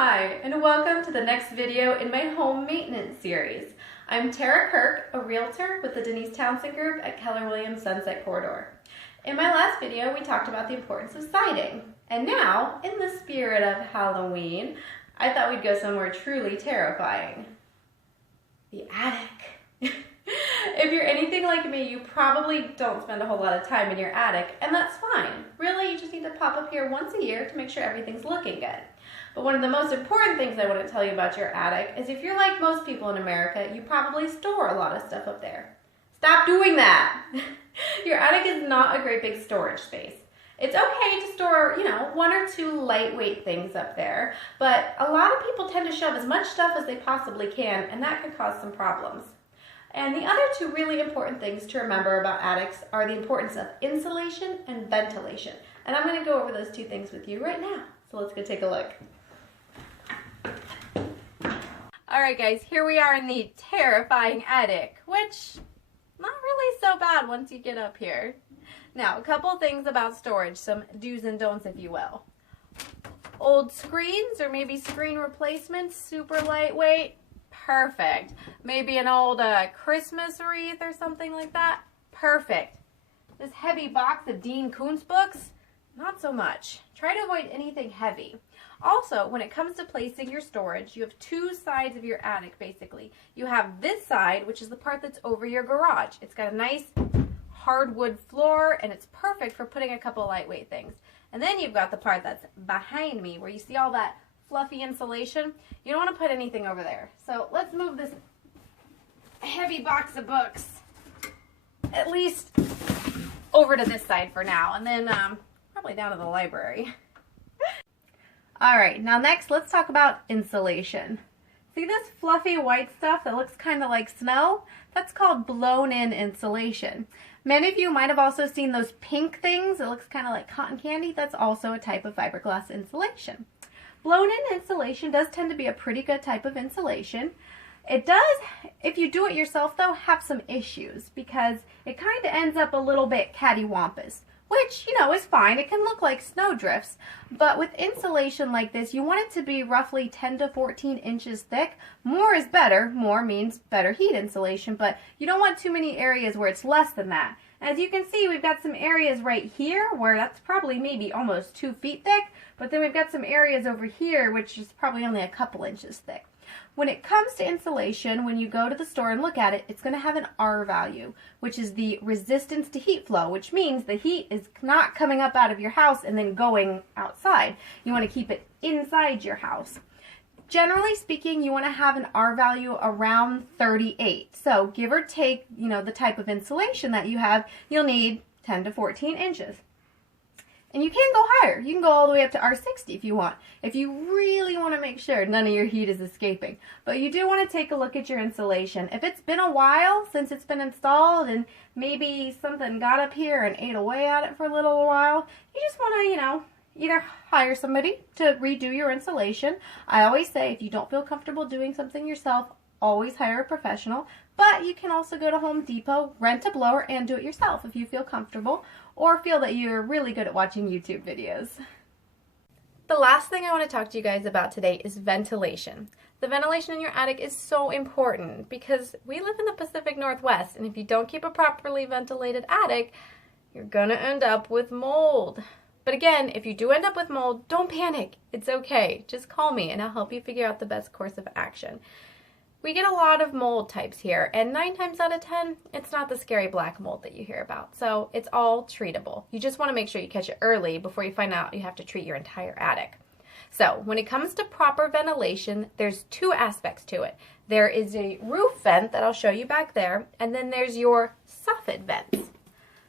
Hi, and welcome to the next video in my home maintenance series. I'm Kirk, a realtor with the Denise Townsend group at Keller Williams Sunset Corridor. In my last video, we talked about the importance of siding. And now, in the spirit of Halloween, I thought we'd go somewhere truly terrifying. The attic. If you're anything like me, you probably don't spend a whole lot of time in your attic, and that's fine. Really, you just need to pop up here once a year to make sure everything's looking good. But one of the most important things I want to tell you about your attic is if you're like most people in America, you probably store a lot of stuff up there. Stop doing that! Your attic is not a great big storage space. It's okay to store, one or two lightweight things up there, but a lot of people tend to shove as much stuff as they possibly can, and that could cause some problems. And the other two really important things to remember about attics are the importance of insulation and ventilation. And I'm going to go over those two things with you right now. So let's go take a look. Alright guys, here we are in the terrifying attic, which not really so bad once you get up here. Now, a couple things about storage, some do's and don'ts if you will. Old screens or maybe screen replacements, super lightweight. Perfect. Maybe an old Christmas wreath or something like that. Perfect. This heavy box of Dean Koontz books, not so much. Try to avoid anything heavy. Also, when it comes to placing your storage, you have two sides of your attic basically. You have this side, which is the part that's over your garage. It's got a nice hardwood floor and it's perfect for putting a couple lightweight things. And then you've got the part that's behind me where you see all that fluffy insulation. You don't want to put anything over there. So let's move this heavy box of books at least over to this side for now, and then probably down to the library. Alright, now next let's talk about insulation. See this fluffy white stuff that looks kind of like snow? That's called blown-in insulation. Many of you might have also seen those pink things. It looks kind of like cotton candy. That's also a type of fiberglass insulation. Blown-in insulation does tend to be a pretty good type of insulation. It does, if you do it yourself though, have some issues because it kind of ends up a little bit cattywampus, which, is fine. It can look like snow drifts, but with insulation like this, you want it to be roughly 10 to 14 inches thick. More is better. More means better heat insulation, but you don't want too many areas where it's less than that. As you can see, we've got some areas right here where that's probably maybe almost 2 feet thick, but then we've got some areas over here which is probably only a couple inches thick. When it comes to insulation, when you go to the store and look at it, it's going to have an R value, which is the resistance to heat flow, which means the heat is not coming up out of your house and then going outside. You want to keep it inside your house. Generally speaking, you want to have an R value around 38. So give or take, the type of insulation that you have, you'll need 10 to 14 inches. And you can go higher. You can go all the way up to R60 if you want, if you really want to make sure none of your heat is escaping. But you do want to take a look at your insulation. If it's been a while since it's been installed and maybe something got up here and ate away at it for a little while, you just want to, either hire somebody to redo your insulation. I always say if you don't feel comfortable doing something yourself, always hire a professional. But you can also go to Home Depot, rent a blower, and do it yourself if you feel comfortable or feel that you're really good at watching YouTube videos. The last thing I want to talk to you guys about today is ventilation. The ventilation in your attic is so important because we live in the Pacific Northwest, and if you don't keep a properly ventilated attic, you're going to end up with mold. But again, if you do end up with mold, don't panic. It's okay. Just call me and I'll help you figure out the best course of action. We get a lot of mold types here, and 9 times out of 10, it's not the scary black mold that you hear about. So it's all treatable. You just want to make sure you catch it early before you find out you have to treat your entire attic. So when it comes to proper ventilation, there's 2 aspects to it. There is a roof vent that I'll show you back there, and then there's your soffit vents.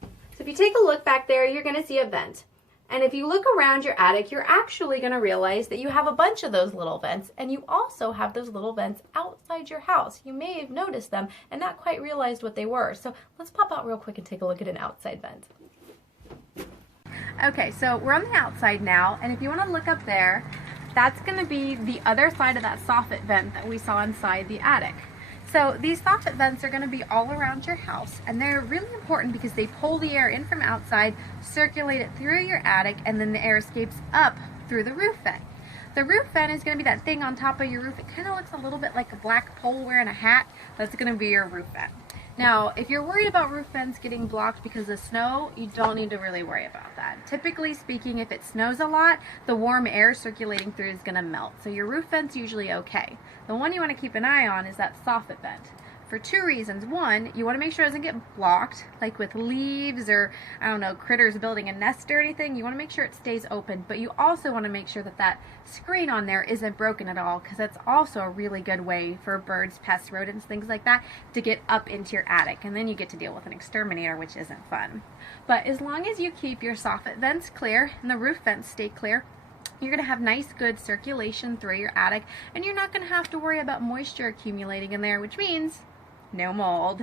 So if you take a look back there, you're going to see a vent. And if you look around your attic, you're actually going to realize that you have a bunch of those little vents, and you also have those little vents outside your house. You may have noticed them and not quite realized what they were. So let's pop out real quick and take a look at an outside vent. Okay, so we're on the outside now, and if you want to look up there, that's going to be the other side of that soffit vent that we saw inside the attic. So these soffit vents are going to be all around your house, and they're really important because they pull the air in from outside, circulate it through your attic, and then the air escapes up through the roof vent. The roof vent is going to be that thing on top of your roof. It kind of looks a little bit like a black pole wearing a hat. That's going to be your roof vent. Now, if you're worried about roof vents getting blocked because of snow, you don't need to really worry about that. Typically speaking, if it snows a lot, the warm air circulating through is going to melt. So your roof vent's usually okay. The one you want to keep an eye on is that soffit vent. For two reasons. One, you want to make sure it doesn't get blocked, like with leaves or, I don't know, critters building a nest or anything. You want to make sure it stays open, but you also want to make sure that that screen on there isn't broken at all, because that's also a really good way for birds, pests, rodents, things like that to get up into your attic, and then you get to deal with an exterminator, which isn't fun. But as long as you keep your soffit vents clear and the roof vents stay clear, you're going to have nice, good circulation through your attic, and you're not going to have to worry about moisture accumulating in there, which means no mold.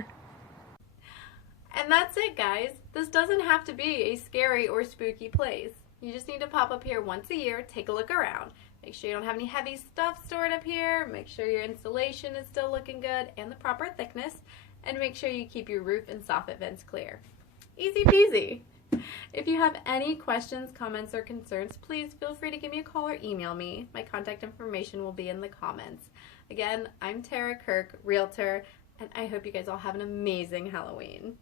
And that's it, guys. This doesn't have to be a scary or spooky place. You just need to pop up here once a year, take a look around. Make sure you don't have any heavy stuff stored up here. Make sure your insulation is still looking good and the proper thickness. And make sure you keep your roof and soffit vents clear. Easy peasy. If you have any questions, comments, or concerns, please feel free to give me a call or email me. My contact information will be in the comments. Again, I'm Kirk, Realtor, and I hope you guys all have an amazing Halloween.